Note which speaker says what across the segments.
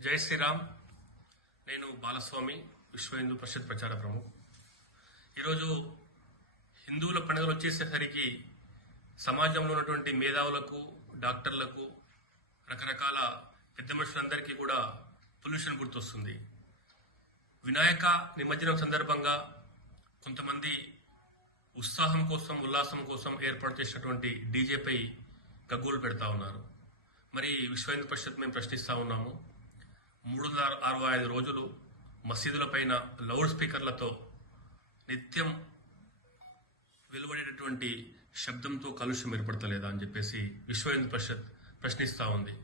Speaker 1: జై శ్రీరామ్. నేను బాలస్వామి విశ్వ హిందూ పరిషత్ ప్రచార ప్రముఖ్. ఈరోజు హిందువుల పండుగలు వచ్చేసేసరికి సమాజంలో ఉన్నటువంటి మేధావులకు డాక్టర్లకు రకరకాల పెద్ద మనుషులందరికీ కూడా పొల్యూషన్ గుర్తొస్తుంది. వినాయక నిమజ్జనం సందర్భంగా కొంతమంది ఉత్సాహం కోసం ఉల్లాసం కోసం ఏర్పాటు చేసినటువంటి డీజేపై గగ్గోలు పెడతా ఉన్నారు. మరి విశ్వ హిందూ పరిషత్ మేము ప్రశ్నిస్తూ ఉన్నాము. మూడు వందల అరవై ఐదు రోజులు మసీదులపైన లౌడ్ స్పీకర్లతో నిత్యం వెలువడేటటువంటి శబ్దంతో కలుష్యం ఏర్పడతలేదా అని చెప్పేసి విశ్వ హిందూ పరిషత్ ప్రశ్నిస్తూ ఉంది.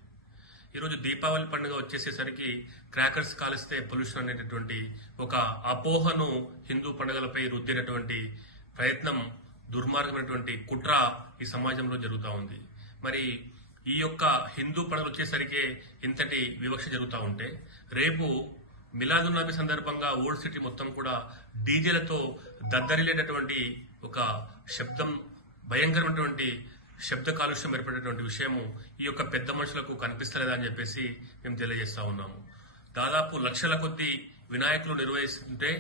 Speaker 1: ఈరోజు దీపావళి పండుగ వచ్చేసేసరికి క్రాకర్స్ కాలిస్తే పొల్యూషన్ అనేటటువంటి ఒక అపోహను హిందూ పండుగలపై రుద్దేటటువంటి ప్రయత్నం దుర్మార్గమైనటువంటి కుట్ర ఈ సమాజంలో జరుగుతూ ఉంది. మరి ఈ యొక్క హిందూ పండుగలు వచ్చేసరికి ఇంతటి వివక్ష జరుగుతూ ఉంటే రేపు మిలాదున్నబి సందర్భంగా ఓల్డ్ సిటీ మొత్తం కూడా డీజేలతో దద్దరిలేటటువంటి ఒక శబ్దం భయంకరమైనటువంటి శబ్ద కాలుష్యం ఏర్పడేటువంటి విషయము ఈ యొక్క పెద్ద మనుషులకు కనిపిస్తలేదా అని చెప్పేసి మేము తెలియజేస్తా ఉన్నాము. దాదాపు లక్షల కొద్ది వినాయకులు నిర్వహిస్తుంటే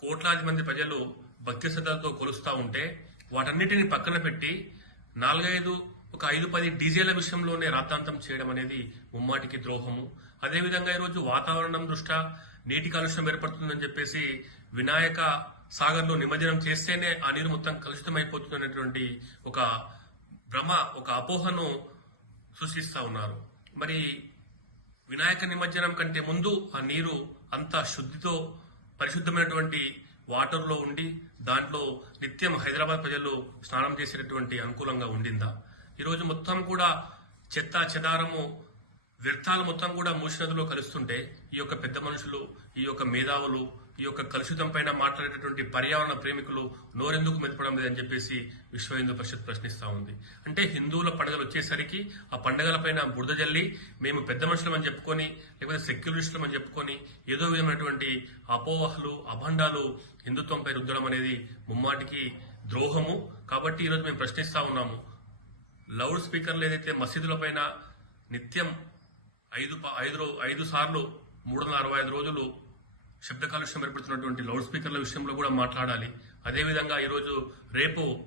Speaker 1: కోట్లాది మంది ప్రజలు భక్తి శ్రద్ధలతో కొలుస్తా ఉంటే వాటన్నిటిని పక్కన పెట్టి నాలుగైదు ఒక ఐదు పది డీజేల విషయంలోనే రాతాంతం చేయడం అనేది ముమ్మాటికి ద్రోహము. అదేవిధంగా ఈరోజు వాతావరణం దృష్ట్యా నీటి కాలుష్యం ఏర్పడుతుందని చెప్పేసి వినాయక సాగర్లో నిమజ్జనం చేస్తేనే ఆ నీరు మొత్తం కలుషితమైపోతున్నటువంటి ఒక భ్రమ ఒక అపోహను సృష్టిస్తూ ఉన్నారు. మరి వినాయక నిమజ్జనం కంటే ముందు ఆ నీరు అంత శుద్ధితో పరిశుద్ధమైనటువంటి వాటర్లో ఉండి దాంట్లో నిత్యం హైదరాబాద్ ప్రజలు స్నానం చేసేటటువంటి అనుకూలంగా ఉండిందా? ఈరోజు మొత్తం కూడా చెత్త చెదారము వ్యర్థాలు మొత్తం కూడా మూసి నదిలో కలుస్తుంటే ఈ యొక్క పెద్ద మనుషులు ఈ యొక్క మేధావులు ఈ యొక్క కలుషితం పైన మాట్లాడేటటువంటి పర్యావరణ ప్రేమికులు నోరెందుకు మెదపడం లేదని చెప్పేసి విశ్వ హిందూ పరిషత్ ప్రశ్నిస్తా ఉంది. అంటే హిందువుల పండుగలు వచ్చేసరికి ఆ పండుగల పైన బురద జల్లి మేము పెద్ద మనుషులమని చెప్పుకొని లేకపోతే సెక్యులరిస్టులమని చెప్పుకొని ఏదో విధమైనటువంటి అపోహలు అభండాలు హిందుత్వంపై రుద్దడం అనేది ముమ్మాటికి ద్రోహము. కాబట్టి ఈరోజు మేము ప్రశ్నిస్తా ఉన్నాము. లౌడ్ స్పీకర్లు ఏదైతే మసీదులపైన నిత్యం ఐదు ప- ఐదు ఐదు సార్లు మూడు వందల అరవై ఐదు రోజులు శబ్ద కాలుష్యం ఏర్పడుతున్నటువంటి లౌడ్ స్పీకర్ల విషయంలో కూడా మాట్లాడాలి. అదేవిధంగా ఈరోజు రేపు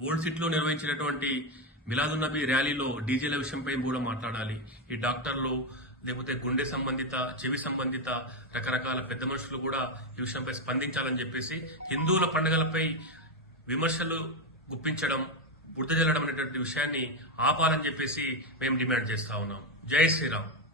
Speaker 1: ఓల్డ్ సిటీలో నిర్వహించినటువంటి మిలాదున్నబీ ర్యాలీలో డీజేల విషయంపై కూడా మాట్లాడాలి. ఈ డాక్టర్లు లేకపోతే గుండె సంబంధిత చెవి సంబంధిత రకరకాల పెద్ద మనుషులు కూడా ఈ విషయంపై స్పందించాలని చెప్పేసి హిందువుల పండుగలపై విమర్శలు గుప్పించడం బురద జల్లడం అనేటువంటి విషయాన్ని ఆపాలని చెప్పేసి మేము డిమాండ్ చేస్తా ఉన్నాం. జై శ్రీరామ్.